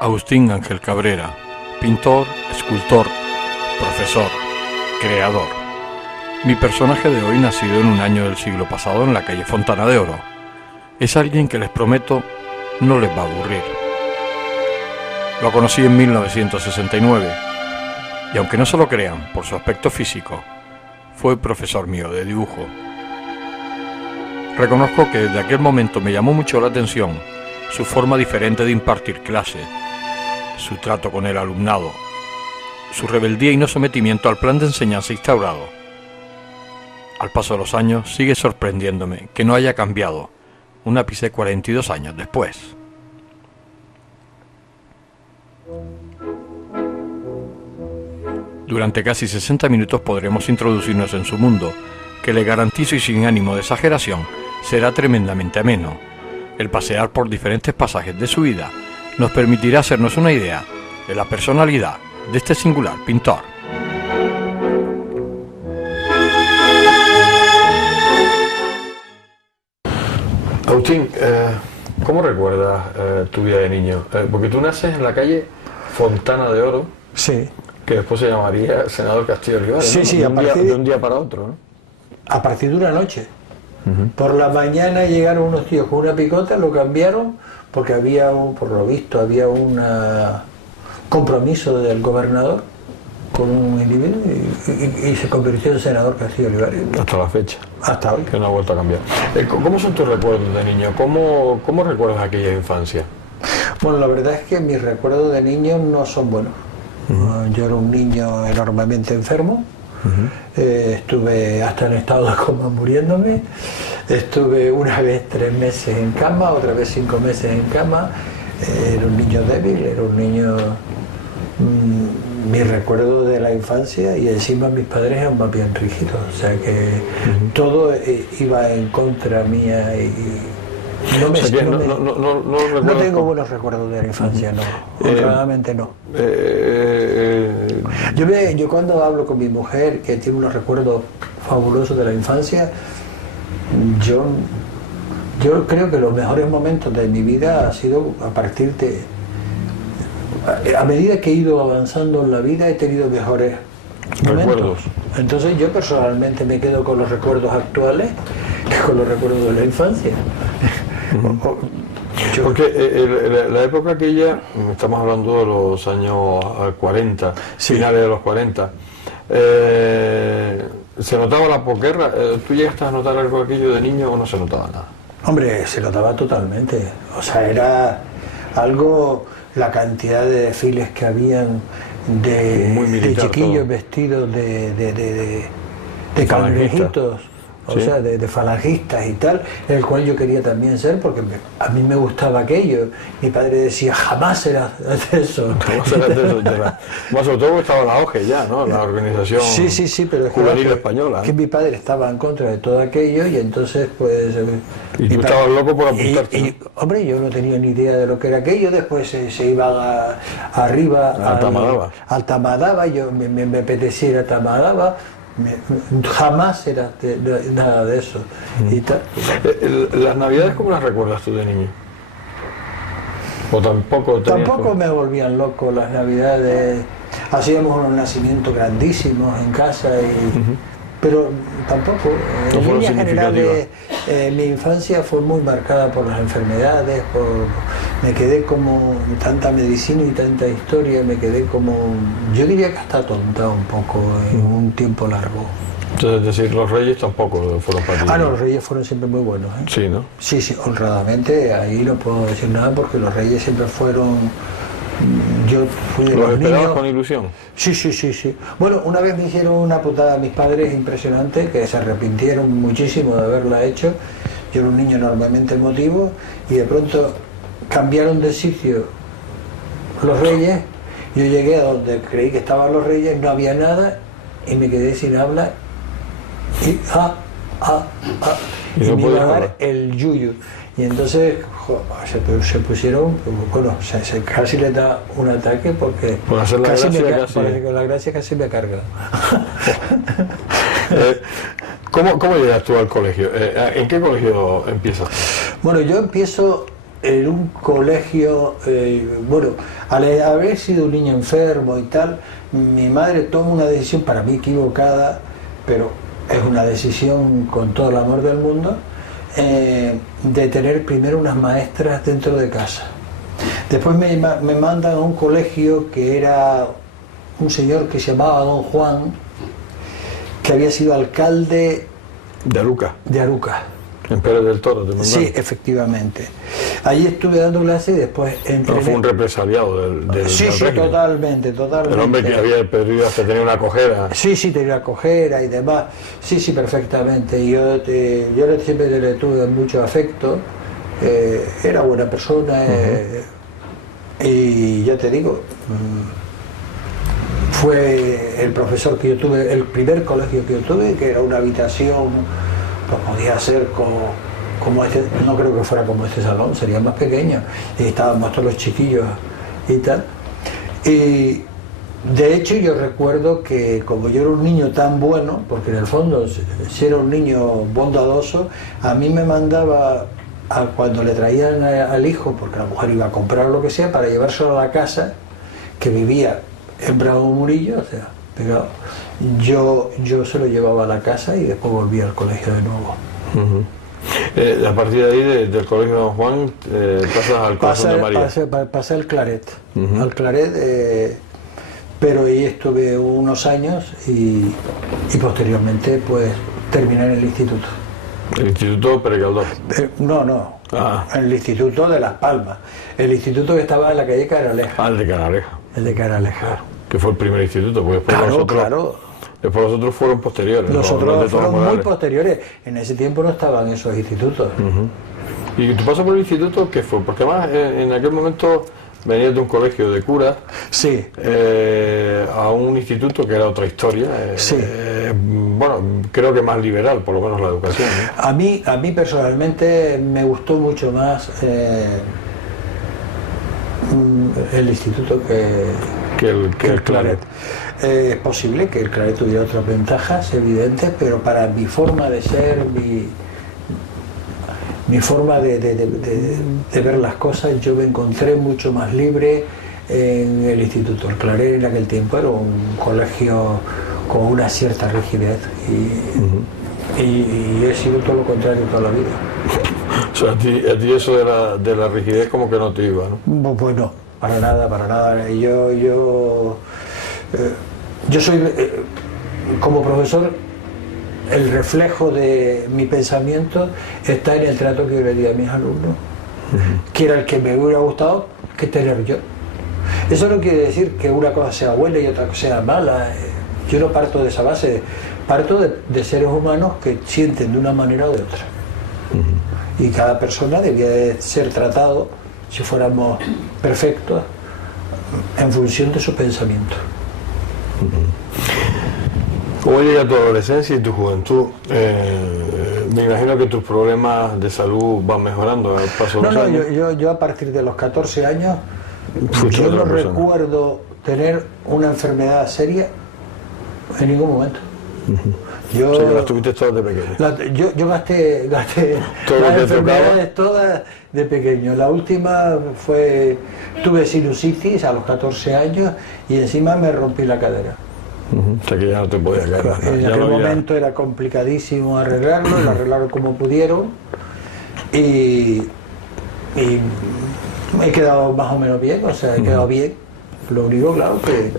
Agustín Ángel Cabrera, pintor, escultor, profesor, creador. Mi personaje de hoy, nacido en un año del siglo pasado en la calle Fontana de Oro, es alguien que les prometo no les va a aburrir. Lo conocí en 1969 y aunque no se lo crean por su aspecto físico, fue profesor mío de dibujo. Reconozco que desde aquel momento me llamó mucho la atención su forma diferente de impartir clase, su trato con el alumnado, su rebeldía y no sometimiento al plan de enseñanza instaurado. Al paso de los años sigue sorprendiéndome que no haya cambiado un ápice 42 años después. Durante casi 60 minutos podremos introducirnos en su mundo, que le garantizo y sin ánimo de exageración, será tremendamente ameno. El pasear por diferentes pasajes de su vida nos permitirá hacernos una idea de la personalidad de este singular pintor. Agustín, ¿cómo recuerdas tu vida de niño? Porque tú naces en la calle Fontana de Oro, sí, que después se llamaría Senador Castillo Olivares, sí, ¿no? sí, de un día para otro, ¿no? A partir de una noche. Por la mañana llegaron unos tíos con una picota, lo cambiaron porque había, por lo visto, había un compromiso del gobernador con un individuo y se convirtió en senador Castillo Olivares. Hasta la fecha. Hasta hoy. Que no ha vuelto a cambiar. ¿Cómo son tus recuerdos de niño? ¿Cómo recuerdas aquella infancia? Bueno, la verdad es que mis recuerdos de niño no son buenos. Yo era un niño enormemente enfermo. Estuve hasta en estado de coma muriéndome, estuve una vez 3 meses en cama, otra vez 5 meses en cama, era un niño débil, era un niño... mi recuerdo de la infancia, y encima mis padres eran más bien rígidos, o sea que todo iba en contra mía y... No tengo buenos recuerdos de la infancia, no. Honradamente no. Yo cuando hablo con mi mujer, que tiene unos recuerdos fabulosos de la infancia, yo creo que los mejores momentos de mi vida ha sido a partir de... A medida que he ido avanzando en la vida he tenido mejores recuerdos. Entonces yo personalmente me quedo con los recuerdos actuales que con los recuerdos de la infancia. Porque la época aquella, estamos hablando de los años 40, sí, finales de los 40, ¿se notaba la posguerra? ¿Tú llegaste a notar algo de aquello de niño o no se notaba nada? Hombre, se notaba totalmente, o sea, era algo, la cantidad de desfiles que habían de chiquillos todo vestidos de cangrejitos. O sea, de falangistas y tal, en el cual yo quería también ser, porque a mí me gustaba aquello. Mi padre decía, jamás serás de eso. Jamás serás de eso, más sobre todo estaba la OGE ya, ¿no? La organización pero juvenil española. Que mi padre estaba en contra de todo aquello y entonces, pues... Y tú estabas loco por apuntarte, ¿no? Hombre, yo no tenía ni idea de lo que era aquello. Después se iba arriba al Tamadaba, yo me apetecía ir a Tamadaba. Jamás era nada de eso. Y ¿Las navidades cómo las recuerdas tú de niño? ¿O tampoco me volvían loco las navidades? Hacíamos unos nacimientos grandísimos en casa, pero tampoco. En líneas generales, mi infancia fue muy marcada por las enfermedades, me quedé como tanta medicina y tanta historia, me quedé como, yo diría que hasta atontado un poco en un tiempo largo. Entonces, es decir, los Reyes tampoco fueron para ti. No, los Reyes fueron siempre muy buenos, ¿eh? Sí, ¿no? Sí, honradamente, ahí no puedo decir nada porque los Reyes siempre fueron Yo fui de ¿Los los esperabas niños. con ilusión? Sí, sí, sí, sí. Bueno, una vez me hicieron una putada a mis padres impresionante, que se arrepintieron muchísimo de haberla hecho. Yo era un niño enormemente emotivo y de pronto cambiaron de sitio los Reyes. Yo llegué a donde creí que estaban los Reyes, no había nada y me quedé sin habla y Y y no me podías iba a dar hablar. el yuyu. Y entonces se pusieron, bueno, casi les da un ataque porque Por hacer la casi gracia, me, casi. por la gracia casi me carga. ¿Cómo llegas tú al colegio? ¿En qué colegio empiezas? Bueno, yo empiezo en un colegio, bueno, al haber sido un niño enfermo y tal, mi madre toma una decisión para mí equivocada, pero es una decisión con todo el amor del mundo, de tener primero unas maestras dentro de casa. Después me mandan a un colegio que era un señor que se llamaba Don Juan, que había sido alcalde De Aluca, de Aruca. en Pérez del Toro, te mandaron. Sí, efectivamente. Allí estuve dando clases y después entré. No fue un represaliado del Sí, sí, régimen. totalmente. El hombre que había perdido hasta tenía una cojera. Sí, sí, tenía cojera y demás. Sí, sí, perfectamente. Yo siempre le tuve mucho afecto. Era buena persona. Y ya te digo, fue el profesor que yo tuve, el primer colegio que yo tuve, que era una habitación, pues podía ser como este, no creo que fuera como este salón, sería más pequeño. Y estábamos todos los chiquillos y tal. Y de hecho yo recuerdo que como yo era un niño tan bueno, porque en el fondo si era un niño bondadoso, a mí me mandaba cuando le traían al hijo, porque la mujer iba a comprar lo que sea, para llevárselo a la casa, que vivía en Bravo Murillo, o sea, pegado. Yo se lo llevaba a la casa y después volvía al colegio de nuevo. A partir de ahí, del colegio de Don Juan, pasas al corazón de María. Pasé al Claret. Al Claret, pero ahí estuve unos años y posteriormente pues terminé en el instituto. El Instituto Pérez Galdós. No, Ah. en el Instituto de Las Palmas. El instituto que estaba en la calle Canaleja. El de Canaleja. El de Canaleja. Que fue el primer instituto, porque después Claro. Después los otros fueron posteriores. Los de otros Tomás fueron muy Morales. posteriores. En ese tiempo no estaban esos institutos. ¿Y tu paso por el instituto qué fue? Porque además en aquel momento venías de un colegio de curas Sí. a un instituto que era otra historia. Sí. Bueno, creo que más liberal, por lo menos la educación, ¿no? A mí personalmente me gustó mucho más el instituto que el Claret. Es posible que el Claret tuviera otras ventajas evidentes, pero para mi forma de ser, mi forma de ver las cosas, yo me encontré mucho más libre en el instituto. El Claret en aquel tiempo era un colegio con una cierta rigidez y he sido todo lo contrario toda la vida. O sea, a ti eso de la rigidez como que no te iba, ¿no? Pues no, para nada. Yo soy, como profesor, el reflejo de mi pensamiento está en el trato que yo le di a mis alumnos, que era el que me hubiera gustado que tener yo. Eso no quiere decir que una cosa sea buena y otra cosa sea mala. Yo no parto de esa base, parto de seres humanos que sienten de una manera o de otra. Y cada persona debía de ser tratado, si fuéramos perfectos, en función de su pensamiento. ¿Cómo llega tu adolescencia y tu juventud? Me imagino que tus problemas de salud van mejorando al paso de los años. Yo a partir de los 14 años, Fuiste yo no otra persona. recuerdo tener una enfermedad seria en ningún momento. O sea, que las tuviste todas de pequeño. Yo gasté Todo lo las que enfermedades todas de pequeño. La última tuve sinusitis a los 14 años y encima me rompí la cadera. O sea que ya no te podías caer. En Ya aquel no había- momento era complicadísimo arreglarlo, lo arreglaron como pudieron y he quedado más o menos bien, o sea, he quedado bien. Lo único, claro, que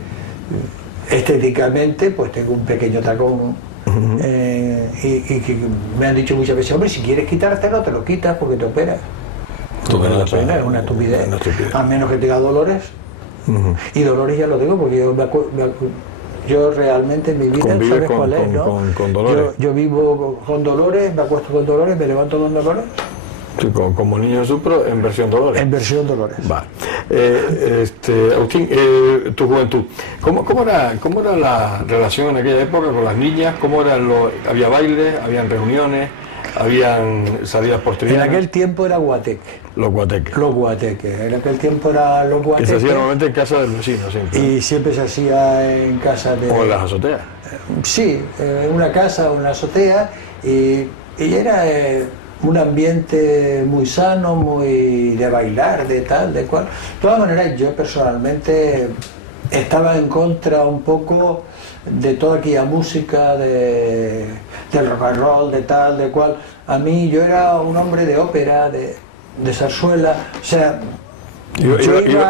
estéticamente pues tengo un pequeño tacón y que me han dicho muchas veces, hombre, si quieres quitártelo, te lo quitas porque te operas. Tú No vale la verás, pena, es una estupidez. una estupidez. A menos que tenga dolores, Y Dolores ya lo tengo porque yo realmente en mi vida, ¿sabes cuál es, no? Con Dolores. Yo vivo con Dolores, me acuesto con Dolores, me levanto con Dolores. Sí, como Niño Jesús, pero en versión Dolores. En versión Dolores. Vale. Agustín, tu juventud, ¿cómo era la relación en aquella época con las niñas? ¿Había bailes, habían reuniones, habían salidas por trianas? En aquel tiempo era guateque. Los guateques. Los guateques. En aquel tiempo eran los guateques. Que se hacía normalmente en casa del vecino siempre. Y siempre se hacía en casa de... O en las azoteas. Sí, en una casa, una azotea, y era un ambiente muy sano, muy de bailar, de tal, de cual. De todas maneras, yo personalmente estaba en contra un poco de toda aquella música, del rock and roll, de tal, de cual. A mí, yo era un hombre de ópera, de zarzuela, o sea... Yo iba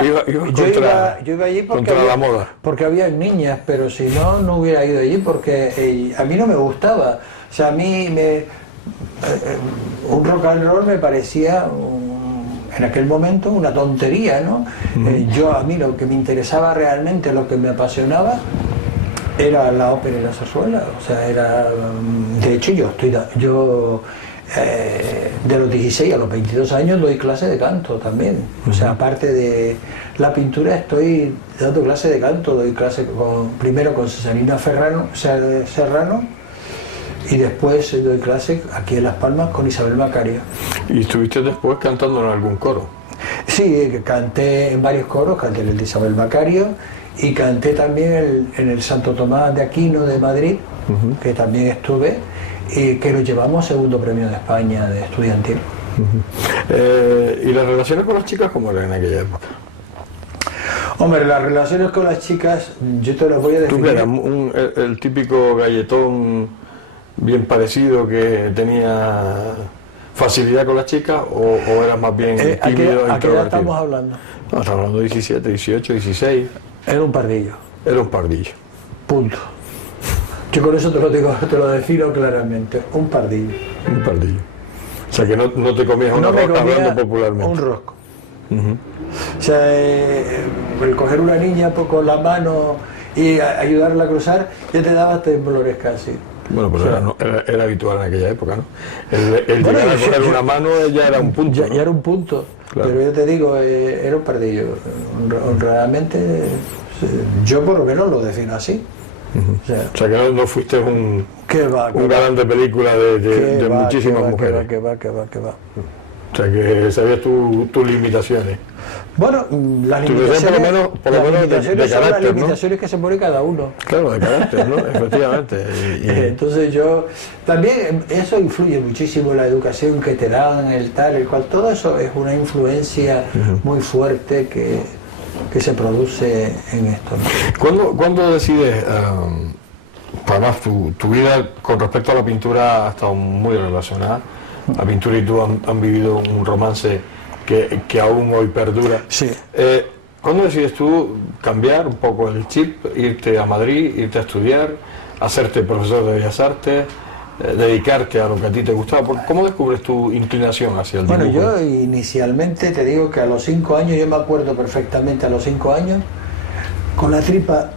allí contra la moda. Porque había niñas, pero si no hubiera ido allí porque a mí no me gustaba. O sea, a mí un rock and roll me parecía en aquel momento una tontería, ¿no? A mí lo que me interesaba realmente, lo que me apasionaba, era la ópera y la zarzuela. O sea, de hecho de los 16 a los 22 años doy clase de canto también. O sea, aparte de la pintura, estoy dando clase de canto. Doy clase primero con Cesarina Serrano y después doy clase aquí en Las Palmas con Isabel Macario. ¿Y estuviste después cantando en algún coro? Sí, canté en varios coros, canté en el de Isabel Macario y canté también en el Santo Tomás de Aquino de Madrid, que también estuve, y que lo llevamos segundo premio de España de estudiantil. ¿Y las relaciones con las chicas cómo eran en aquella época? Hombre, las relaciones con las chicas, yo te las voy a definir. ¿Tú que eras el típico galletón bien parecido que tenía facilidad con las chicas o eras más bien tímido? ¿A qué edad estamos hablando? No, estamos hablando de 17, 18, 16. Era un pardillo. Era un pardillo. Punto. Yo con eso te lo defino claramente, un pardillo. Un pardillo. O sea que no te comías una rosca, hablando popularmente. Un rosco. O sea, el coger una niña con la mano y ayudarla a cruzar, ya te daba temblores casi. Bueno, pero era habitual en aquella época, ¿no? El llegar a coger una mano ya era un punto. Ya era un punto, claro. Pero yo te digo, era un pardillo. Realmente, yo por lo menos lo defino así. O sea que no fuiste un galán de película de muchísimas mujeres. Que va. O sea que sabías tus limitaciones. Bueno, las limitaciones, por lo menos de son carácter, las limitaciones, ¿no? Que se pone cada uno. Claro, de carácter, ¿no? Efectivamente. Entonces también eso influye muchísimo en la educación que te dan, el cual, todo eso es una influencia muy fuerte que se produce en esto, ¿no? ¿Cuándo decides, además tu vida con respecto a la pintura ha estado muy relacionada? La pintura y tú han vivido un romance que aún hoy perdura. Sí. ¿Cuándo decides tú cambiar un poco el chip, irte a Madrid, irte a estudiar, hacerte profesor de Bellas Artes, dedicarte a lo que a ti te gustaba? ¿Cómo descubres tu inclinación hacia el dibujo? Bueno, yo inicialmente te digo que a los 5 años, yo me acuerdo perfectamente a los 5 años, con la tripa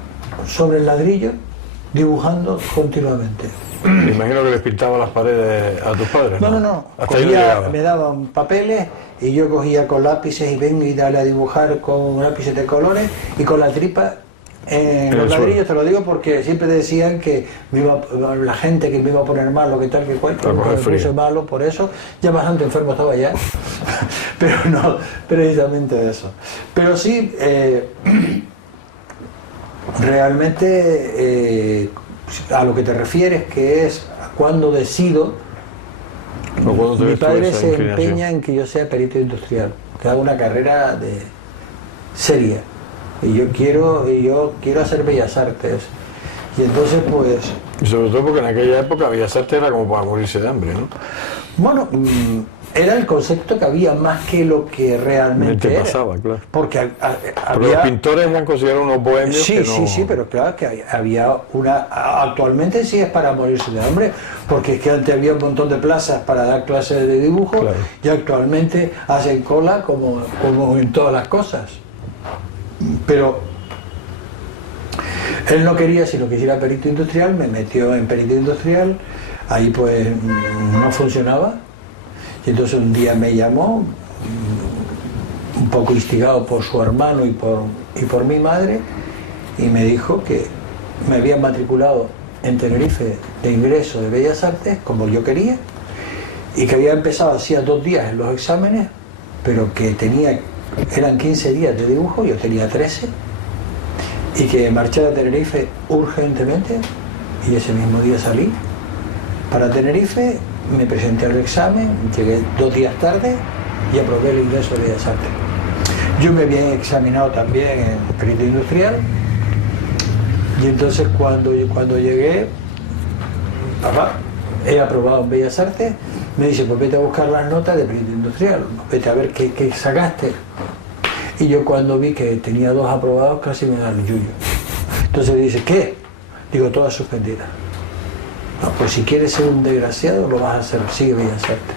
sobre el ladrillo, dibujando continuamente. Me imagino que les pintaba las paredes a tus padres. No. Me daban papeles y yo cogía con lápices y vengo y dale a dibujar con lápices de colores y con la tripa en los ladrillos. Te lo digo porque siempre decían que la gente que me iba a poner malo, que tal, que cual, que me puse malo por eso. Ya bastante enfermo estaba ya, pero no precisamente eso. Pero sí, realmente a lo que te refieres, que es cuando decido, mi padre se empeña en que yo sea perito industrial, que haga una carrera seria, y yo quiero hacer Bellas Artes, y entonces pues... Y sobre todo porque en aquella época Bellas Artes era como para morirse de hambre, ¿no? Bueno, era el concepto que había más que lo que realmente era. Pasaba, claro. Porque pero los pintores eran considerados unos bohemios. Sí, pero claro que había una... Actualmente sí es para morirse de hambre, porque es que antes había un montón de plazas para dar clases de dibujo, claro. Y actualmente hacen cola como en todas las cosas. Pero él no quería, si lo quisiera perito industrial, me metió en perito industrial, ahí pues no funcionaba, y entonces un día me llamó, un poco instigado por su hermano y por mi madre, y me dijo que me habían matriculado en Tenerife de ingreso de Bellas Artes, como yo quería, y que había empezado hacía 2 días en los exámenes, pero que eran 15 días de dibujo, yo tenía 13, y que marché a Tenerife urgentemente, y ese mismo día salí para Tenerife, me presenté al examen, llegué 2 días tarde y aprobé el ingreso de Bellas Artes. Yo me había examinado también en perito industrial, y entonces cuando llegué, papá, he aprobado en Bellas Artes, me dice, pues vete a buscar las notas de perito industrial, vete a ver qué sacaste. Y yo cuando vi que tenía 2 aprobados, casi me da el yuyo. Entonces dice, ¿qué? Digo, todas suspendidas. No, pues si quieres ser un desgraciado, lo vas a hacer, sigue Bellas Artes.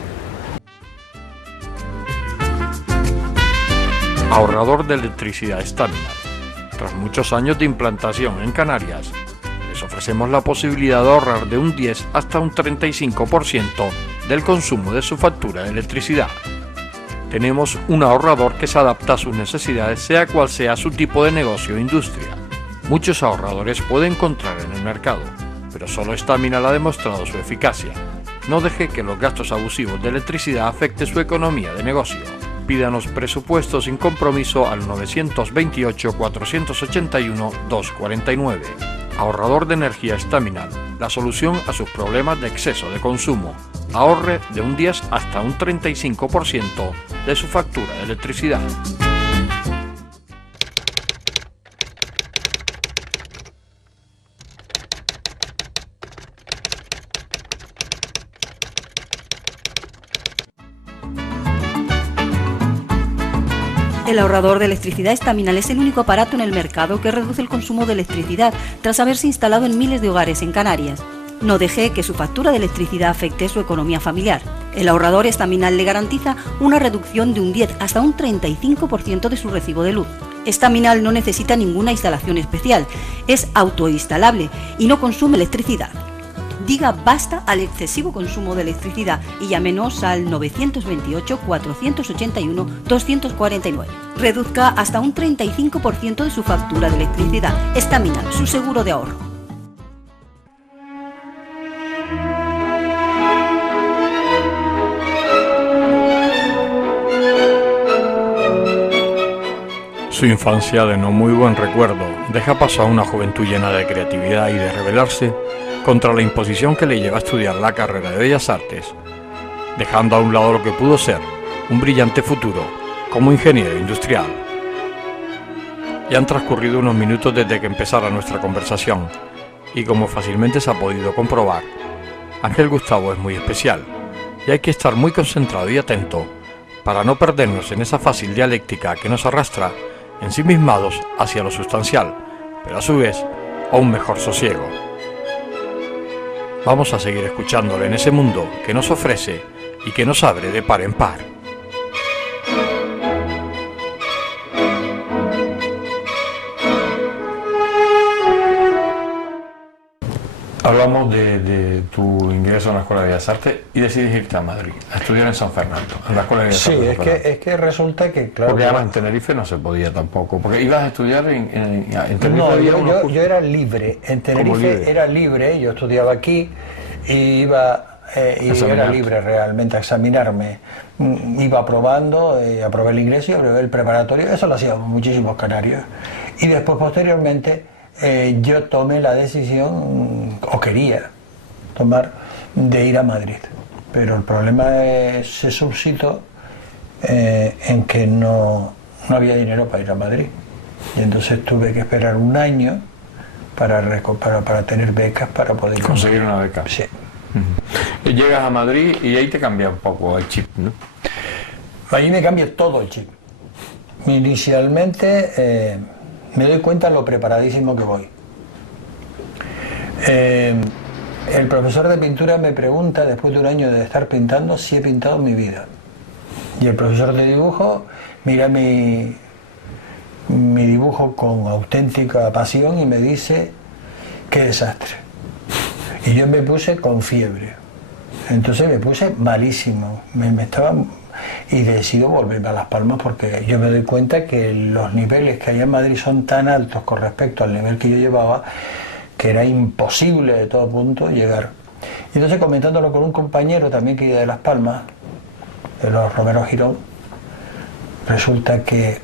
Ahorrador de electricidad Staminar. Tras muchos años de implantación en Canarias, les ofrecemos la posibilidad de ahorrar de un 10 hasta un 35% del consumo de su factura de electricidad. Tenemos un ahorrador que se adapta a sus necesidades, sea cual sea su tipo de negocio o industria. Muchos ahorradores puede encontrar en el mercado, pero solo Staminar ha demostrado su eficacia. No deje que los gastos abusivos de electricidad afecten su economía de negocio. Pídanos presupuesto sin compromiso al 921-481-249. Ahorrador de energía Staminar, la solución a sus problemas de exceso de consumo. Ahorre de un 10 hasta un 35% de su factura de electricidad. El ahorrador de electricidad Staminar es el único aparato en el mercado que reduce el consumo de electricidad tras haberse instalado en miles de hogares en Canarias. No deje que su factura de electricidad afecte su economía familiar. El ahorrador Staminar le garantiza una reducción de un 10 hasta un 35% de su recibo de luz. Staminar no necesita ninguna instalación especial, es autoinstalable y no consume electricidad. Diga basta al excesivo consumo de electricidad y llámenos al 928-481-249. Reduzca hasta un 35% de su factura de electricidad. Staminar, su seguro de ahorro. Su infancia de no muy buen recuerdo deja paso a una juventud llena de creatividad y de rebelarse contra la imposición que le lleva a estudiar la carrera de Bellas Artes, dejando a un lado lo que pudo ser un brillante futuro como ingeniero industrial. Ya han transcurrido unos minutos desde que empezara nuestra conversación y como fácilmente se ha podido comprobar, Ángel Gustavo es muy especial y hay que estar muy concentrado y atento para no perdernos en esa fácil dialéctica que nos arrastra ensimismados hacia lo sustancial, pero a su vez a un mejor sosiego. Vamos a seguir escuchándole en ese mundo que nos ofrece y que nos abre de par en par. Hablamos de tu ingreso en la Escuela de Bellas Artes y decides irte a Madrid, a estudiar en San Fernando, en la Escuela de Bellas Artes. Sí, es que resulta que, claro... Porque además en Tenerife no se podía tampoco, porque ibas a estudiar en Tenerife. No, yo era libre, en Tenerife era libre, yo estudiaba aquí y iba... y era libre realmente a examinarme. Iba aprobando, aprobé el ingreso y aprobé el preparatorio, eso lo hacíamos muchísimos canarios. Y después, posteriormente, yo tomé la decisión, o quería tomar, de ir a Madrid. Pero el problema se suscitó en que no había dinero para ir a Madrid. Y entonces tuve que esperar un año para tener becas para poder conseguir una beca. Sí. Y llegas a Madrid y ahí te cambia un poco el chip, ¿no? Ahí me cambia todo el chip. Inicialmente me doy cuenta de lo preparadísimo que voy. El profesor de pintura me pregunta, después de un año de estar pintando, si he pintado mi vida. Y el profesor de dibujo mira mi dibujo con auténtica pasión y me dice: qué desastre. Y yo me puse con fiebre. Entonces me puse malísimo. Y decido volverme a Las Palmas porque yo me doy cuenta que los niveles que hay en Madrid son tan altos con respecto al nivel que yo llevaba que era imposible de todo punto llegar. Y entonces, comentándolo con un compañero también que iba de Las Palmas, de los Romero Girón, resulta que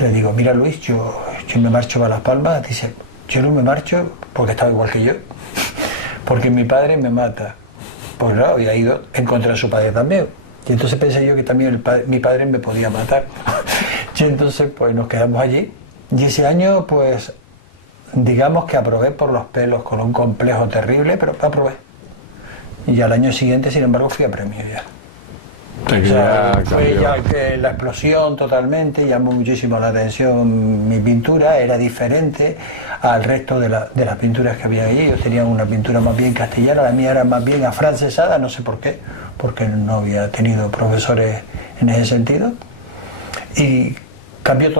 le digo: mira, Luis, yo me marcho para Las Palmas. Dice: yo no me marcho porque estaba igual que yo, porque mi padre me mata. Pues claro, había ido en contra de su padre también. Y entonces pensé yo que también mi padre me podía matar. Y entonces pues nos quedamos allí. Y ese año pues digamos que aprobé por los pelos, con un complejo terrible, pero aprobé. Y al año siguiente, sin embargo, fui a premio ya. O sea, fue ya que la explosión totalmente, llamó muchísimo la atención mi pintura, era diferente al resto de las pinturas que había allí. Ellos tenían una pintura más bien castellana, la mía era más bien afrancesada, no sé por qué, porque no había tenido profesores en ese sentido. Y cambió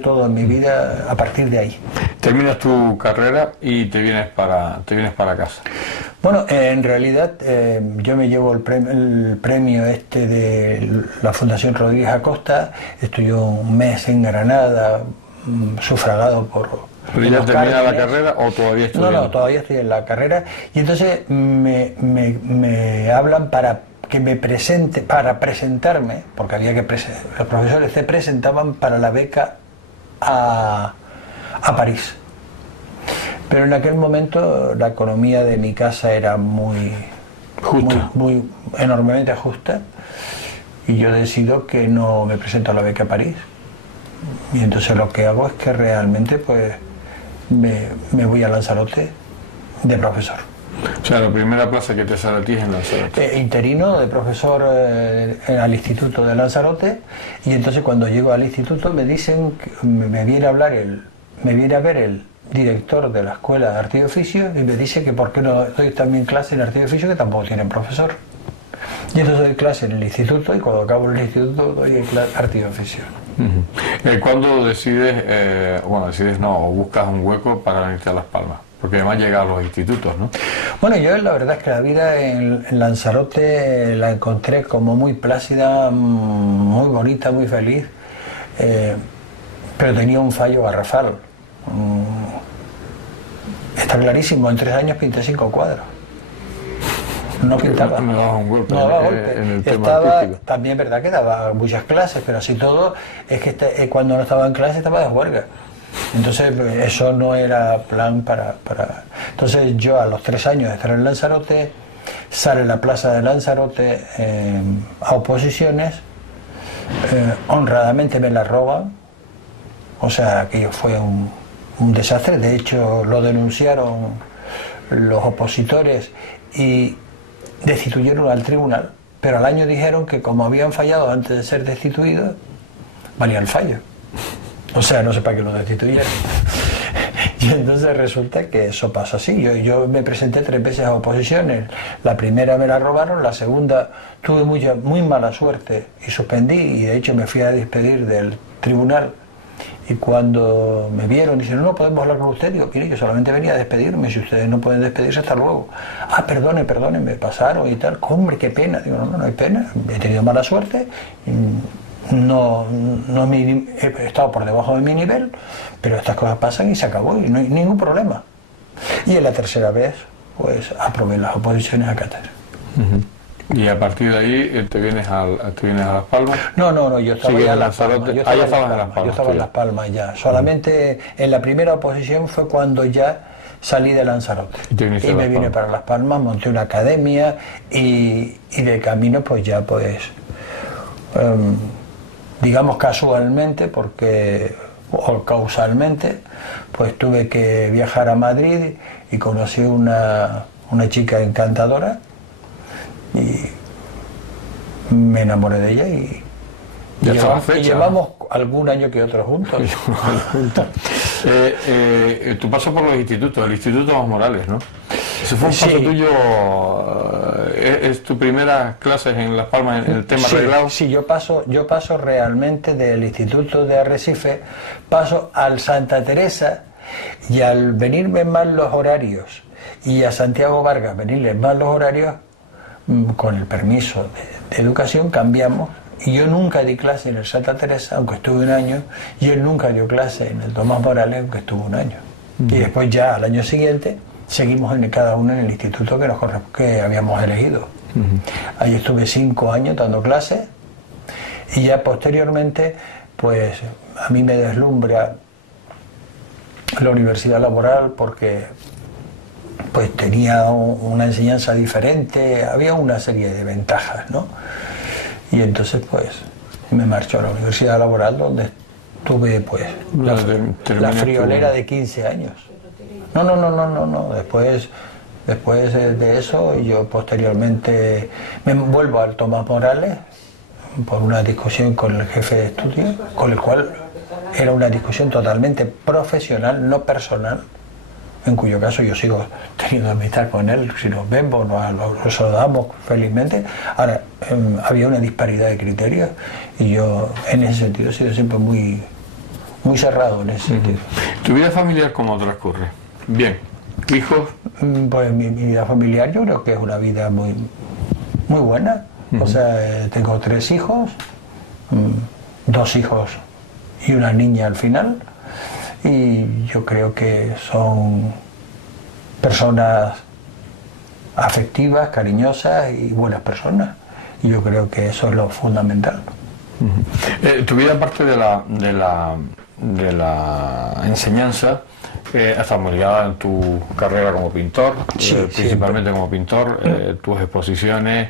todo en mi vida a partir de ahí. Terminas tu carrera y te vienes para casa. Bueno, en realidad yo me llevo el premio este de la Fundación Rodríguez Acosta. Estuve un mes en Granada, sufragado por... ¿Pero ya termina la carrera o todavía estudiando? No, todavía estoy en la carrera. Y entonces me hablan para que me presente, para presentarme, porque había que los profesores se presentaban para la beca a París. Pero en aquel momento la economía de mi casa era muy enormemente justa, y yo decido que no me presento a la beca a París. Y entonces lo que hago es que realmente pues me voy a Lanzarote de profesor. O sea, la primera plaza que te sale a ti es en Lanzarote. Interino de profesor al Instituto de Lanzarote. Y entonces cuando llego al instituto me dicen, me viene a ver el director de la Escuela de Arte y Oficio, y me dice que por qué no doy también clase en Arte y Oficio, que tampoco tienen profesor. Y entonces doy clase en el instituto, y cuando acabo el instituto doy Arte y Oficio. ¿Cuándo decides, o buscas un hueco para venirte a Las Palmas? Porque además llega a los institutos, ¿no? Bueno, yo la verdad es que la vida en Lanzarote la encontré como muy plácida, muy bonita, muy feliz, pero tenía un fallo garrafal. Está clarísimo, en 3 años pinté 5 cuadros. No pintaba. No daba un golpe. No daba golpe. En el tema artístico. También es verdad que daba muchas clases, pero así todo, es que cuando no estaba en clase estaba de huelga. Entonces eso no era plan para... Entonces yo a los 3 años de estar en Lanzarote, sale la plaza de Lanzarote a oposiciones, honradamente me la roban, o sea, aquello fue un desastre. De hecho lo denunciaron los opositores y destituyeron al tribunal, pero al año dijeron que como habían fallado antes de ser destituidos, valía el fallo. O sea, no sé para qué lo destituyeron. Y entonces resulta que eso pasó así. Yo me presenté 3 veces a oposiciones. La primera me la robaron, la segunda tuve muy mala suerte y suspendí, y de hecho me fui a despedir del tribunal. Y cuando me vieron, dijeron: no podemos hablar con usted. Digo: mire, yo solamente venía a despedirme, si ustedes no pueden despedirse, hasta luego. Ah, perdone, me pasaron y tal. Hombre, qué pena. Digo: no hay pena, he tenido mala suerte. He estado por debajo de mi nivel, pero estas cosas pasan y se acabó, y no hay ningún problema. Y en la tercera vez pues aprobé las oposiciones a cátedra. Y a partir de ahí te vienes a Las Palmas. No, yo estaba ya en Las Palmas. Yo estaba en Las Palmas ya. Solamente en la primera oposición fue cuando ya salí de Lanzarote y me vine para Las Palmas, monté una academia, y de camino pues ya digamos casualmente, o causalmente, pues tuve que viajar a Madrid y conocí una chica encantadora y me enamoré de ella, y llevamos algún año que otro juntos. Tu paso por los institutos, el Instituto Los Morales, ¿no? Ese fue un paso tuyo ¿Es tu primera clase en Las Palmas en el tema reglado? Sí, yo paso realmente del Instituto de Arrecife, paso al Santa Teresa, y al venirme mal los horarios y a Santiago Vargas venirles mal los horarios, con el permiso de educación cambiamos, y yo nunca di clase en el Santa Teresa, aunque estuve un año, y él nunca dio clase en el Tomás Morales, aunque estuvo un año. Y después ya al año siguiente seguimos cada uno en el instituto que habíamos elegido. Ahí estuve 5 años dando clases, y ya posteriormente pues a mí me deslumbra la universidad laboral porque pues tenía una enseñanza diferente, había una serie de ventajas, ¿no? Y entonces pues me marcho a la universidad laboral, donde tuve pues la friolera de 15 años. No. Después de eso, yo posteriormente me vuelvo al Tomás Morales por una discusión con el jefe de estudio, con el cual era una discusión totalmente profesional, no personal, en cuyo caso yo sigo teniendo amistad con él, si nos vemos, nos saludamos felizmente. Ahora, había una disparidad de criterios, y yo en ese sentido he sido siempre muy cerrado en ese sentido. ¿Tu vida familiar cómo transcurre? Bien. ¿Hijos? Pues mi vida familiar yo creo que es una vida muy buena. O sea, tengo 3 hijos, 2 hijos y una niña al final, y yo creo que son personas afectivas, cariñosas y buenas personas, y yo creo que eso es lo fundamental. Tu vida, aparte de la enseñanza, está muy ligada en tu carrera como pintor, principalmente como pintor, tus exposiciones.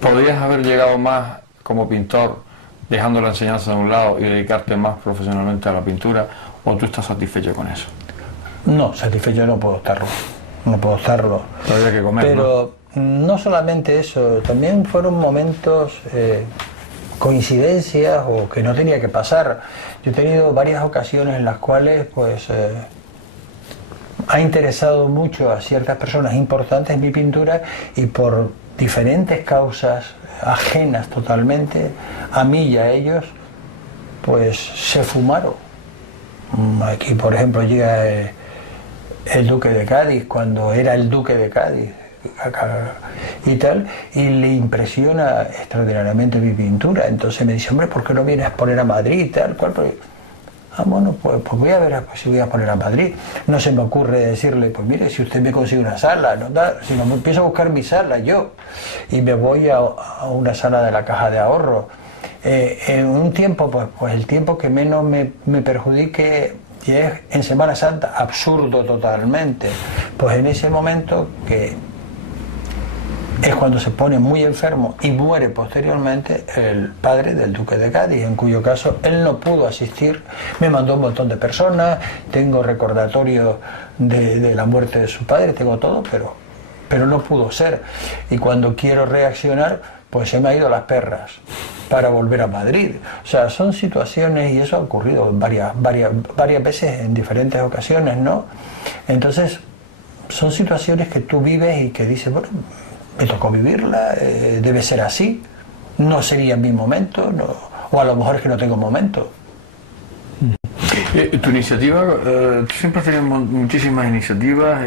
¿Podrías haber llegado más como pintor dejando la enseñanza de un lado y dedicarte más profesionalmente a la pintura, o tú estás satisfecho con eso? No, satisfecho no puedo estarlo. Todavía que comer, pero no solamente eso, también fueron momentos, coincidencias, o que no tenía que pasar. Yo he tenido varias ocasiones en las cuales pues ha interesado mucho a ciertas personas importantes mi pintura, y por diferentes causas ajenas totalmente a mí y a ellos, pues se fumaron. Aquí, por ejemplo, llega el Duque de Cádiz, cuando era el Duque de Cádiz y tal, y le impresiona extraordinariamente mi pintura. Entonces me dice: hombre, ¿por qué no vienes a exponer a Madrid y tal cual? Bueno, pues voy a ver si voy a poner a Madrid. No se me ocurre decirle: pues mire, si usted me consigue una sala, ¿no? Sino me empiezo a buscar mi sala yo, y me voy a una sala de la Caja de Ahorro. En un tiempo, pues el tiempo que menos me perjudique, y es en Semana Santa, absurdo totalmente. Pues en ese momento, que es cuando se pone muy enfermo y muere posteriormente el padre del Duque de Cádiz, en cuyo caso él no pudo asistir, me mandó un montón de personas, tengo recordatorio de la muerte de su padre, tengo todo, pero no pudo ser. Y cuando quiero reaccionar, pues se me ha ido las perras para volver a Madrid. O sea, son situaciones, y eso ha ocurrido varias veces en diferentes ocasiones, ¿no? Entonces, son situaciones que tú vives y que dices: bueno, me tocó vivirla, debe ser así, no sería mi momento, no, o a lo mejor es que no tengo momento. Tu iniciativa, tú siempre has tenido muchísimas iniciativas,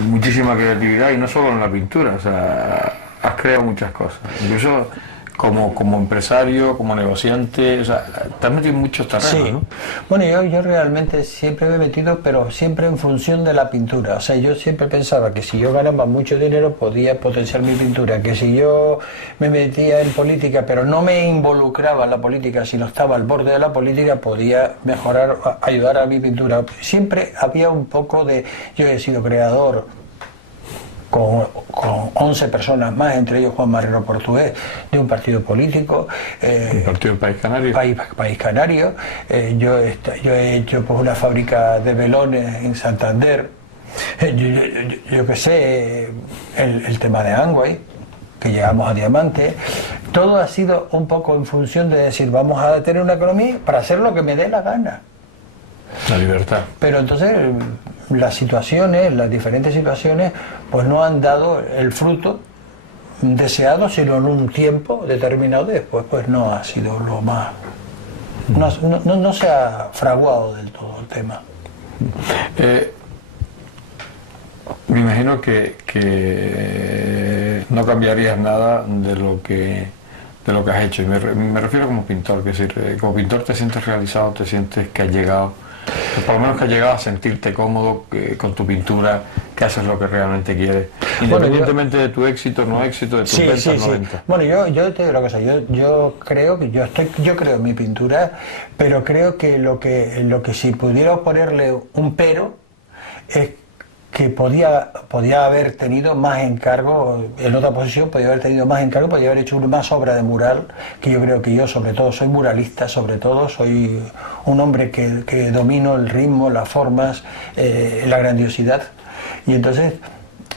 muchísima creatividad, y no solo en la pintura, o sea, has creado muchas cosas, incluso como empresario, como negociante, o sea, te has metido en muchos terrenos, sí. ¿no? Bueno, yo realmente siempre me he metido, pero siempre en función de la pintura. O sea, yo siempre pensaba que si yo ganaba mucho dinero podía potenciar mi pintura, que si yo me metía en política, pero no me involucraba en la política, sino estaba al borde de la política, podía mejorar, ayudar a mi pintura. Siempre había un poco de... Yo he sido creador con 11 personas más, entre ellos Juan Marrero Portugués, de un partido político. ¿El partido País Canario? País Canario. Yo he hecho pues una fábrica de velones en Santander. Yo qué sé, el tema de Angway, que llegamos a diamante. Todo ha sido un poco en función de decir: vamos a tener una economía para hacer lo que me dé la gana. La libertad. Pero entonces las situaciones, las diferentes situaciones, pues no han dado el fruto deseado, sino en un tiempo determinado, y después pues no ha sido lo más... No se ha fraguado del todo el tema. Me imagino que no cambiarías nada de lo que has hecho, y me refiero como pintor, que es decir, como pintor te sientes realizado, te sientes que has llegado, que por lo menos que has llegado a sentirte cómodo con tu pintura, que haces lo que realmente quieres, independientemente de tu éxito, no éxito, de tus ventas, no ventas. Bueno, yo te digo una cosa, yo creo que yo creo en mi pintura, pero creo que lo que si pudiera ponerle un pero es que podía haber tenido más encargo, en otra posición podía haber tenido más encargo, podía haber hecho más obra de mural, que yo creo que yo sobre todo soy muralista, sobre todo soy un hombre que domino el ritmo, las formas, la grandiosidad, y entonces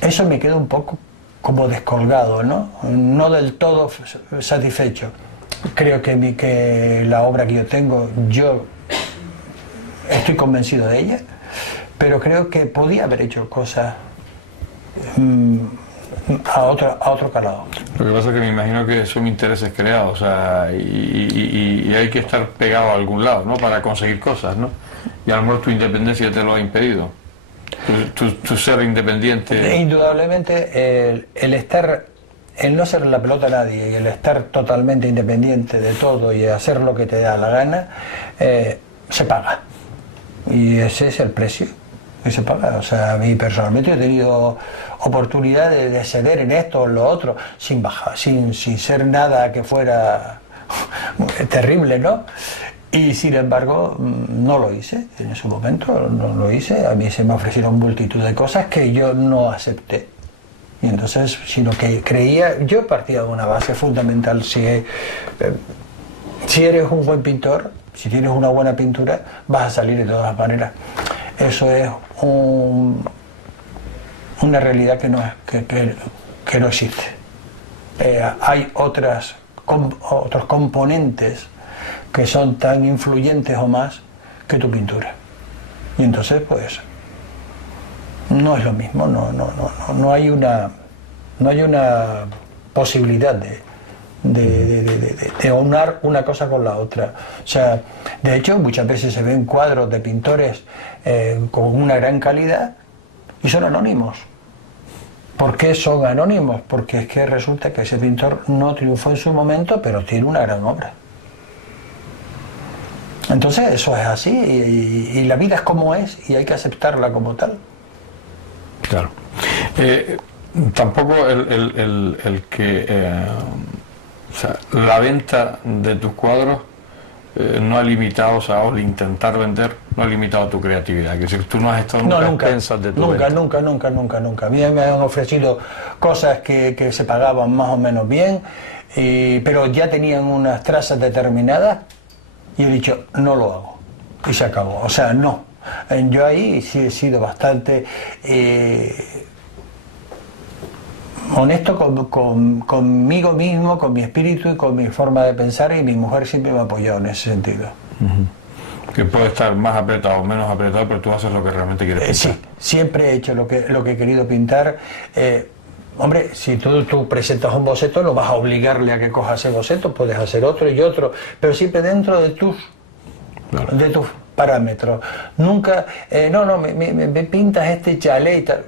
eso me queda un poco como descolgado, no del todo satisfecho. Creo que la obra que yo tengo, yo estoy convencido de ella, pero creo que podía haber hecho cosas a otro calado. Lo que pasa es que me imagino que son intereses creados, o sea, y hay que estar pegado a algún lado, ¿no?, para conseguir cosas, ¿no? Y a lo mejor tu independencia te lo ha impedido, tu ser independiente. Indudablemente el no ser la pelota a nadie y el estar totalmente independiente de todo y hacer lo que te da la gana, se paga, y ese es el precio que se paga. O sea, a mí personalmente he tenido oportunidad de ceder en esto o en lo otro, sin bajar, sin ser nada que fuera terrible, ¿no? Y sin embargo no lo hice, en ese momento no lo hice. A mí se me ofrecieron multitud de cosas que yo no acepté, y entonces, sino que creía, yo partía de una base fundamental: si eres un buen pintor, si tienes una buena pintura, vas a salir de todas maneras. Eso es una realidad que no existe. Hay otros componentes que son tan influyentes o más que tu pintura. Y entonces, pues, no es lo mismo, no hay una posibilidad de aunar una cosa con la otra. O sea, de hecho, muchas veces se ven cuadros de pintores con una gran calidad y son anónimos. ¿Por qué son anónimos? Porque es que resulta que ese pintor no triunfó en su momento, pero tiene una gran obra. Entonces eso es así, y la vida es como es, y hay que aceptarla como tal. Claro. Tampoco el que o sea, la venta de tus cuadros no ha limitado, o sea, o el intentar vender no ha limitado tu creatividad. Es decir, tú no has estado nunca a expensas de tu venta. Nunca. A mí me han ofrecido cosas que se pagaban más o menos bien, pero ya tenían unas trazas determinadas, y he dicho, no lo hago, y se acabó. O sea, no. Yo ahí sí he sido bastante honesto conmigo mismo, con mi espíritu y con mi forma de pensar, y mi mujer siempre me ha apoyado en ese sentido. Que puede estar más apretado o menos apretado, pero tú haces lo que realmente quieres pintar. Sí, siempre he hecho lo que he querido pintar. Hombre, si tú presentas un boceto, no vas a obligarle a que coja ese boceto, puedes hacer otro y otro, pero siempre dentro de tus parámetros. Nunca, me pintas este chalet y tal.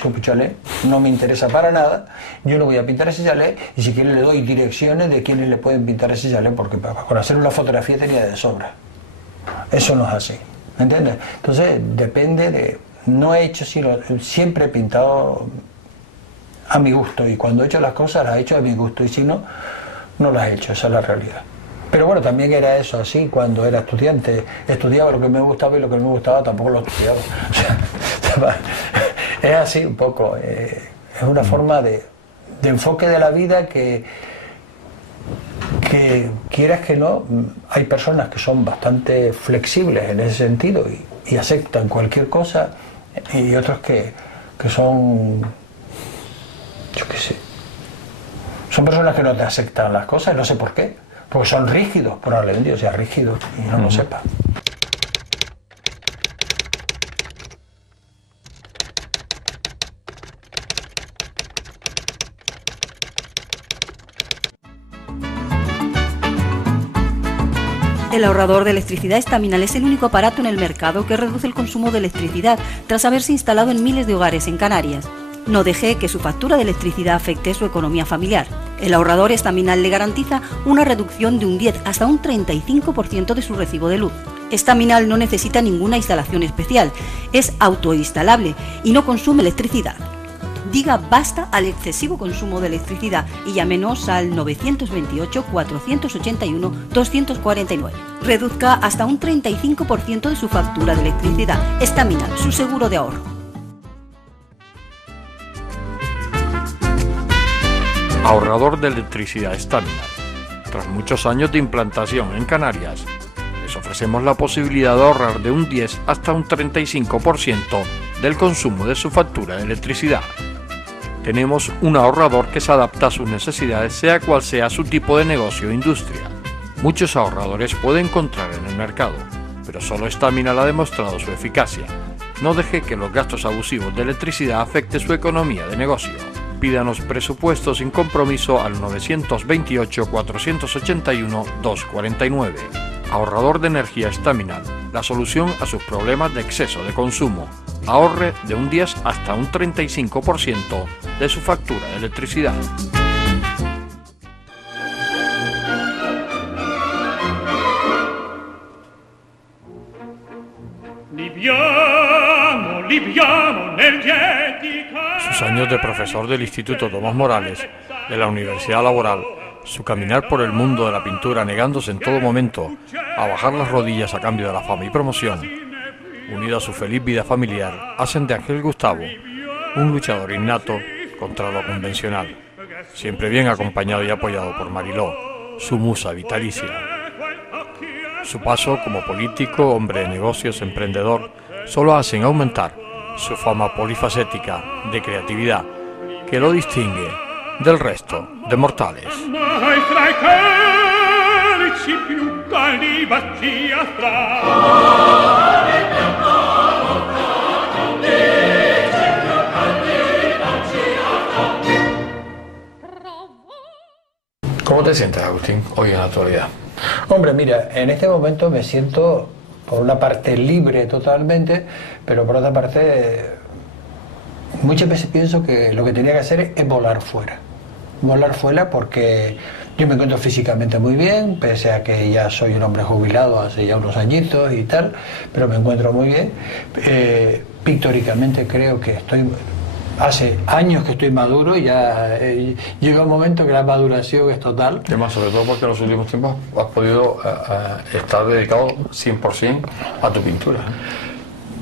Su chalet no me interesa para nada, yo no voy a pintar ese chalet, y si quiere le doy direcciones de quiénes le pueden pintar ese chalet, porque con hacer una fotografía tenía de sobra. Eso no es así, ¿entiendes? Entonces depende de... No he hecho, sino siempre he pintado a mi gusto, y cuando he hecho las cosas las he hecho a mi gusto, y si no, no las he hecho. Esa es la realidad. Pero bueno, también era eso así cuando era estudiante. Estudiaba lo que me gustaba, y lo que no me gustaba tampoco lo estudiaba. Es así un poco. Es una forma de enfoque de la vida que quieras que no, hay personas que son bastante flexibles en ese sentido y aceptan cualquier cosa, y otros que son, yo qué sé, son personas que no te aceptan las cosas, no sé por qué, porque son rígidos, probablemente yo sea rígido y no lo sepa. El ahorrador de electricidad Estaminal es el único aparato en el mercado que reduce el consumo de electricidad tras haberse instalado en miles de hogares en Canarias. No deje que su factura de electricidad afecte su economía familiar. El ahorrador Estaminal le garantiza una reducción de un 10 hasta un 35% de su recibo de luz. Estaminal no necesita ninguna instalación especial, es autoinstalable y no consume electricidad. Diga basta al excesivo consumo de electricidad y llámenos al 928 481 249. Reduzca hasta un 35% de su factura de electricidad. Estaminal, su seguro de ahorro. Ahorrador de electricidad Estaminal. Tras muchos años de implantación en Canarias, les ofrecemos la posibilidad de ahorrar de un 10 hasta un 35% del consumo de su factura de electricidad. Tenemos un ahorrador que se adapta a sus necesidades, sea cual sea su tipo de negocio o industria. Muchos ahorradores puede encontrar en el mercado, pero solo Estaminal ha demostrado su eficacia. No deje que los gastos abusivos de electricidad afecten su economía de negocio. Pídanos presupuestos sin compromiso al 928 481 249. Ahorrador de energía Estaminal, la solución a sus problemas de exceso de consumo. Ahorre de un 10 hasta un 35% de su factura de electricidad. Sus años de profesor del Instituto Tomás Morales, de la Universidad Laboral, su caminar por el mundo de la pintura negándose en todo momento a bajar las rodillas a cambio de la fama y promoción, unido a su feliz vida familiar, hacen de Ángel Gustavo un luchador innato contra lo convencional, siempre bien acompañado y apoyado por Mariló, su musa vitalicia. Su paso como político, hombre de negocios, emprendedor, solo hacen aumentar su fama polifacética de creatividad que lo distingue del resto de mortales. ¿Cómo te sientes, Agustín, hoy en la actualidad? Hombre, mira, en este momento me siento, por una parte, libre totalmente, pero por otra parte, muchas veces pienso que lo que tenía que hacer es volar fuera. Volar fuera porque yo me encuentro físicamente muy bien, pese a que ya soy un hombre jubilado hace ya unos añitos y tal, pero me encuentro muy bien. Pictóricamente creo que estoy... Hace años que estoy maduro y ya llega un momento que la maduración es total. Además, sobre todo porque en los últimos tiempos has podido estar dedicado 100% a tu pintura.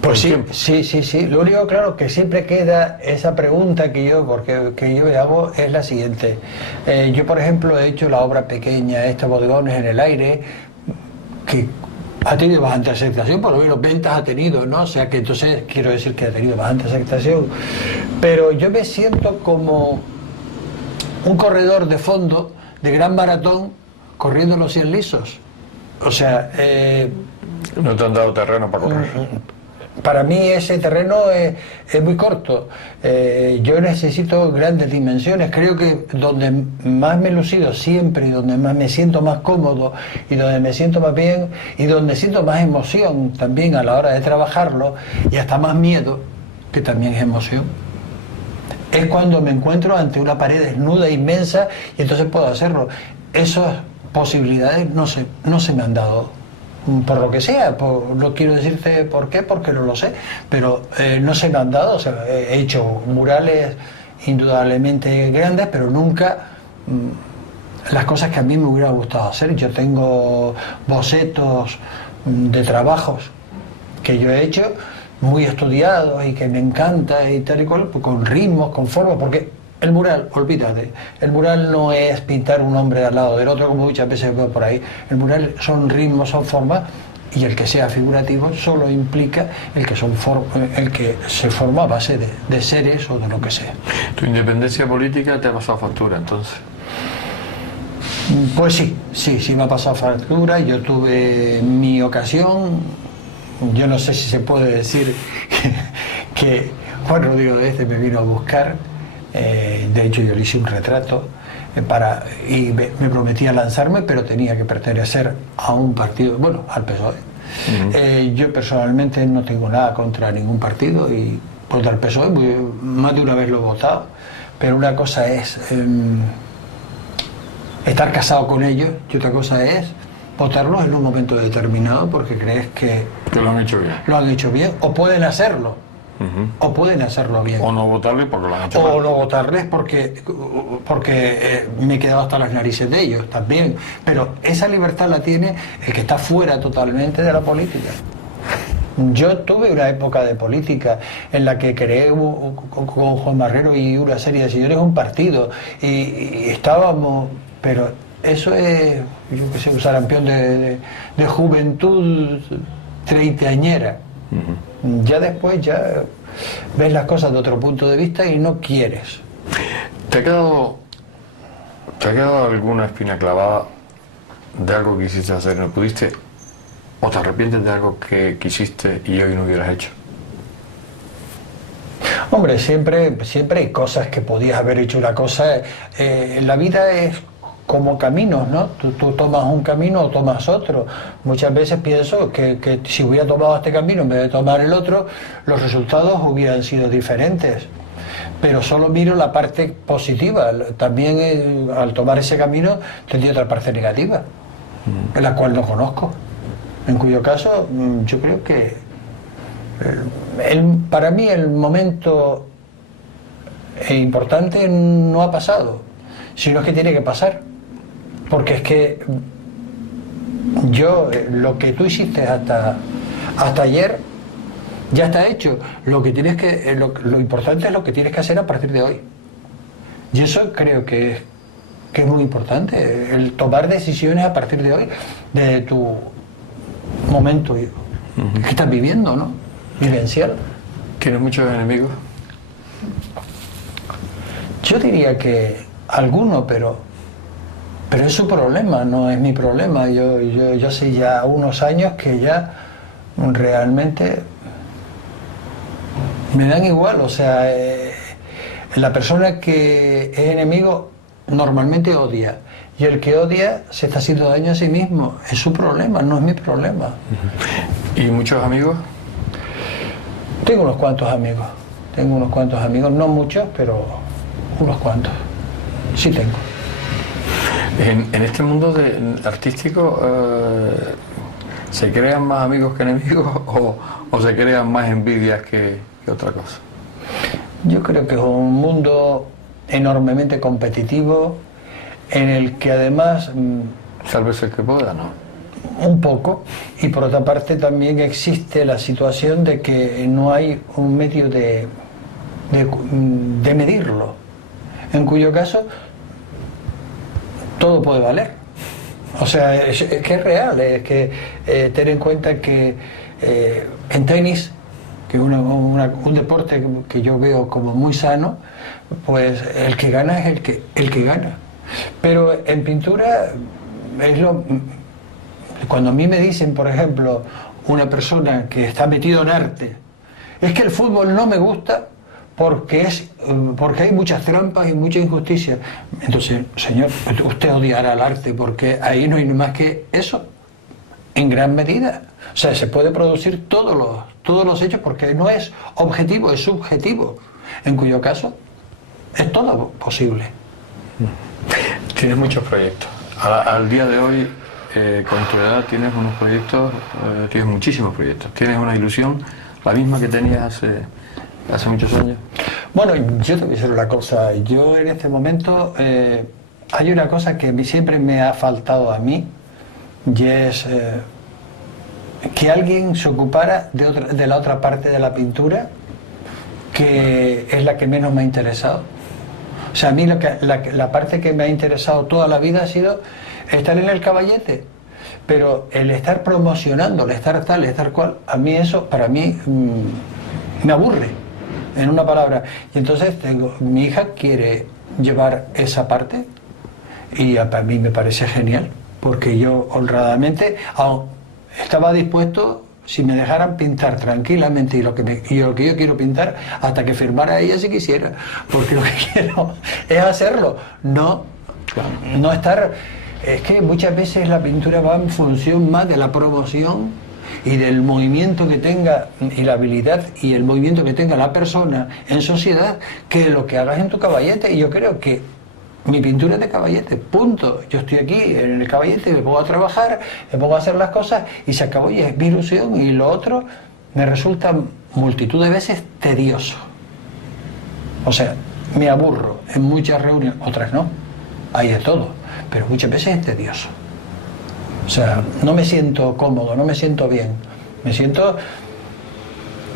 Pues sí. Lo único, claro, que siempre queda esa pregunta que yo me hago es la siguiente. Yo, por ejemplo, he hecho la obra pequeña, estos bodegones en el aire, que ha tenido bastante aceptación, por lo menos ventas ha tenido, ¿no? O sea que entonces quiero decir que ha tenido bastante aceptación. Pero yo me siento como un corredor de fondo de gran maratón corriendo los 100 lisos. O sea... no te han dado terreno para correr. Para mí ese terreno es muy corto. Yo necesito grandes dimensiones. Creo que donde más me he lucido siempre y donde más me siento más cómodo y donde me siento más bien y donde siento más emoción también a la hora de trabajarlo y hasta más miedo, que también es emoción, es cuando me encuentro ante una pared desnuda, inmensa, y entonces puedo hacerlo. Esas posibilidades no se me han dado. Por lo que sea, no quiero decirte por qué, porque no lo sé, pero no se me han dado. O sea, he hecho murales indudablemente grandes, pero nunca las cosas que a mí me hubiera gustado hacer. Yo tengo bocetos de trabajos que yo he hecho, muy estudiados y que me encanta y tal y cual, con ritmos, con formas, porque el mural, olvídate, el mural no es pintar un hombre al lado del otro, como muchas veces veo por ahí. El mural son ritmos, son formas, y el que sea figurativo solo implica el que se forma a base de seres o de lo que sea. ¿Tu independencia política te ha pasado factura, entonces? Pues sí me ha pasado factura. Yo tuve mi ocasión. Yo no sé si se puede decir que Juan Rodrigo de me vino a buscar. De hecho, yo le hice un retrato y me prometía lanzarme, pero tenía que pertenecer a un partido, bueno, al PSOE. Yo personalmente no tengo nada contra ningún partido y contra el PSOE, más de una vez lo he votado, pero una cosa es estar casado con ellos y otra cosa es votarlos en un momento determinado porque crees que lo han hecho bien. Lo han hecho bien, o pueden hacerlo. O pueden hacerlo bien. O no votarles porque lo han hecho mal. O no votarles porque me he quedado hasta las narices de ellos también. Pero esa libertad la tiene el que está fuera totalmente de la política. Yo tuve una época de política en la que creé con Juan Marrero y una serie de señores un partido y estábamos, pero eso es, yo que sé, un sarampión de juventud treintañera. Ya después ya ves las cosas de otro punto de vista y no quieres. ¿Te ha quedado alguna espina clavada de algo que quisiste hacer y no pudiste? ¿O te arrepientes de algo que quisiste y hoy no hubieras hecho? Hombre, siempre hay cosas que podías haber hecho. Una cosa, la vida es como caminos, ¿no? Tú tomas un camino o tomas otro. Muchas veces pienso que si hubiera tomado este camino en vez de tomar el otro, los resultados hubieran sido diferentes. Pero solo miro la parte positiva. También al tomar ese camino tendría otra parte negativa, la cual no conozco. En cuyo caso, yo creo que para mí el momento importante no ha pasado, sino que tiene que pasar. Porque es que lo que tú hiciste hasta ayer ya está hecho. Lo importante es lo que tienes que hacer a partir de hoy. Y eso creo que es muy importante, el tomar decisiones a partir de hoy, de tu momento que estás viviendo, ¿no? Vivencial. ¿Tienes muchos enemigos? Yo diría que alguno, pero es su problema, no es mi problema. Yo hace ya unos años que ya realmente me dan igual. O sea, la persona que es enemigo normalmente odia. Y el que odia se está haciendo daño a sí mismo. Es su problema, no es mi problema. ¿Y muchos amigos? Tengo unos cuantos amigos. No muchos, pero unos cuantos. Sí tengo. En este mundo artístico, ¿se crean más amigos que enemigos o se crean más envidias que otra cosa? Yo creo que es un mundo enormemente competitivo, en el que además... Salve el que pueda, ¿no? Un poco, y por otra parte también existe la situación de que no hay un medio de medirlo, en cuyo caso todo puede valer. O sea, es que es real, es que ten en cuenta que en tenis, que es un deporte que yo veo como muy sano, pues el que gana es el que gana. Pero en pintura cuando a mí me dicen, por ejemplo, una persona que está metido en arte, es que el fútbol no me gusta porque hay muchas trampas y mucha injusticia. Entonces, señor, usted odiará al arte porque ahí no hay más que eso, en gran medida. O sea, se puede producir todos los hechos porque no es objetivo, es subjetivo, en cuyo caso es todo posible. Tienes muchos proyectos. Al día de hoy, con tu edad, tienes unos proyectos, tienes muchísimos proyectos. Tienes una ilusión, la misma que tenías hace muchos años. Bueno, yo te voy a decir una cosa. Yo en este momento hay una cosa que siempre me ha faltado a mí, y es que alguien se ocupara de la otra parte de la pintura, que es la que menos me ha interesado. O sea, a mí la parte que me ha interesado toda la vida ha sido estar en el caballete, pero el estar promocionando, el estar tal, el estar cual, a mí eso, para mí, me aburre, en una palabra. Y entonces mi hija quiere llevar esa parte y para mí me parece genial, porque yo honradamente estaba dispuesto, si me dejaran pintar tranquilamente y lo que yo quiero pintar, hasta que firmara ella si quisiera, porque lo que quiero es hacerlo, no No estar... Es que muchas veces la pintura va en función más de la promoción y del movimiento que tenga, y la habilidad y el movimiento que tenga la persona en sociedad, que lo que hagas en tu caballete. Y yo creo que mi pintura es de caballete, punto. Yo estoy aquí en el caballete, me pongo a trabajar, me pongo a hacer las cosas y se acabó, y es mi ilusión. Y lo otro me resulta multitud de veces tedioso. O sea, me aburro en muchas reuniones, otras no, hay de todo, pero muchas veces es tedioso. O sea, no me siento cómodo, no me siento bien.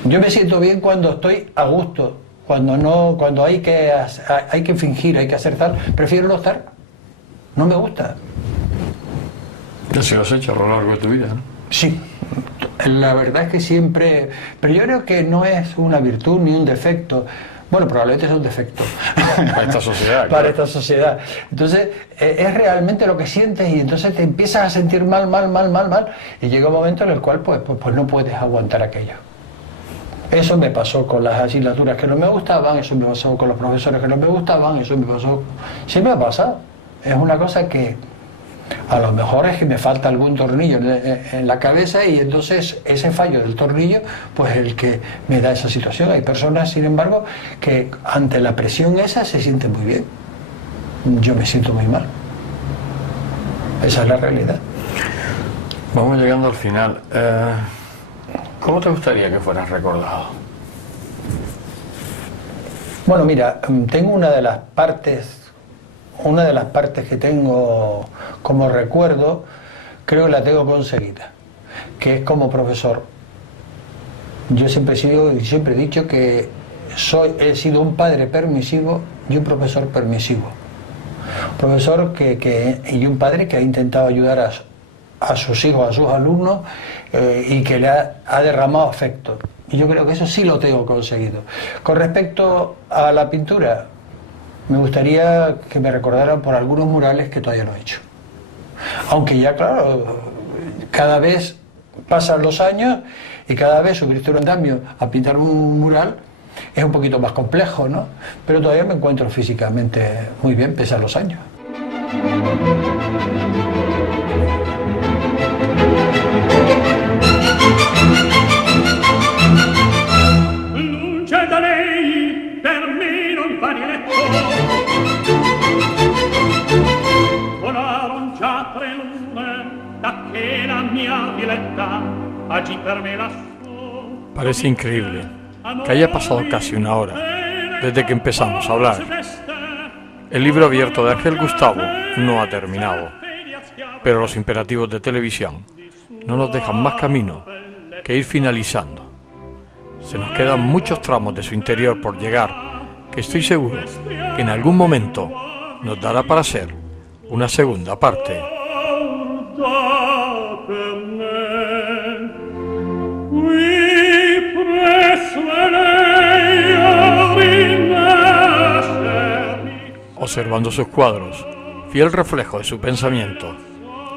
Yo me siento bien cuando estoy a gusto, cuando hay que fingir, hay que hacer tal, prefiero no estar. No me gusta. Ya se lo has hecho a lo largo de tu vida, ¿no? Sí, la verdad es que siempre, pero yo creo que no es una virtud ni un defecto. Bueno, probablemente es un defecto. Para esta sociedad. Para esta sociedad. Entonces, es realmente lo que sientes, y entonces te empiezas a sentir mal, y llega un momento en el cual pues no puedes aguantar aquello. Eso me pasó con las asignaturas que no me gustaban, eso me pasó con los profesores que no me gustaban, eso me pasó... Sí me ha pasado. Es una cosa que a lo mejor es que me falta algún tornillo en la cabeza, y entonces ese fallo del tornillo pues el que me da esa situación. Hay personas, sin embargo, que ante la presión esa se sienten muy bien. Yo me siento muy mal. Esa es la realidad. Vamos llegando al final. ¿Cómo te gustaría que fueras recordado? Bueno, mira, tengo una de las partes que tengo como recuerdo, creo que la tengo conseguida, que es como profesor. Yo siempre he dicho que he sido un padre permisivo y un profesor permisivo. Profesor y un padre que ha intentado ayudar a sus hijos, a sus alumnos, y que le ha derramado afecto. Y yo creo que eso sí lo tengo conseguido. Con respecto a la pintura, me gustaría que me recordaran por algunos murales que todavía no he hecho. Aunque ya, claro, cada vez pasan los años y cada vez subirte un andamio a pintar un mural es un poquito más complejo, ¿no? Pero todavía me encuentro físicamente muy bien, pese a los años. Luce da lei per me non fa diletto, volaron già 3 lune da che la mia Diletta agì per me lassù. Parece increíble que haya pasado casi una hora desde que empezamos a hablar. El libro abierto de Ángel Gustavo no ha terminado, pero los imperativos de televisión no nos dejan más camino que ir finalizando. Se nos quedan muchos tramos de su interior por llegar, que estoy seguro que en algún momento nos dará para hacer una segunda parte. Observando sus cuadros, fiel reflejo de su pensamiento,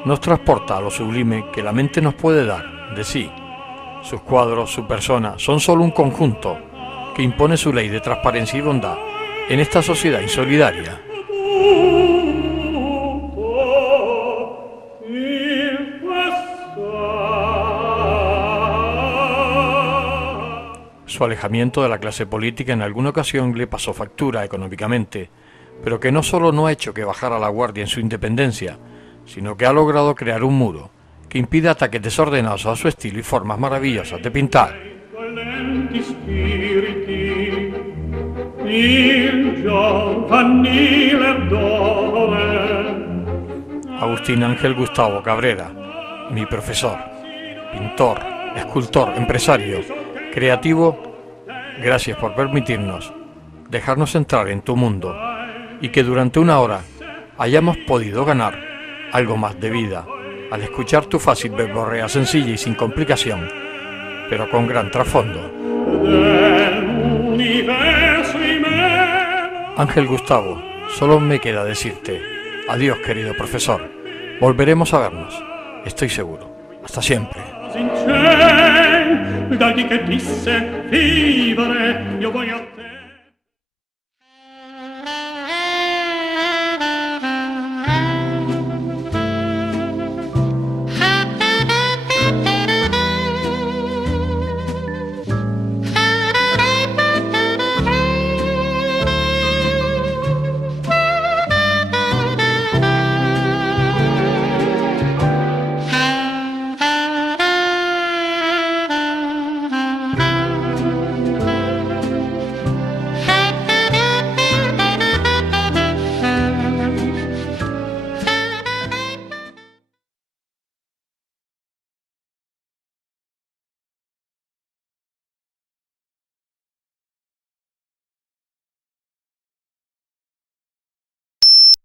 nos transporta a lo sublime que la mente nos puede dar de sí. Sus cuadros, su persona, son solo un conjunto que impone su ley de transparencia y bondad en esta sociedad insolidaria. Su alejamiento de la clase política en alguna ocasión le pasó factura económicamente, pero que no solo no ha hecho que bajara la guardia en su independencia, sino que ha logrado crear un muro que impide ataques desordenados a su estilo y formas maravillosas de pintar. Agustín Ángel Gustavo Cabrera, mi profesor, pintor, escultor, empresario, creativo, gracias por permitirnos dejarnos entrar en tu mundo y que durante una hora hayamos podido ganar algo más de vida al escuchar tu fácil verborrea sencilla y sin complicación, pero con gran trasfondo. Ángel Gustavo, solo me queda decirte adiós, querido profesor. Volveremos a vernos, estoy seguro. Hasta siempre. Dal di che disse vivere io voglio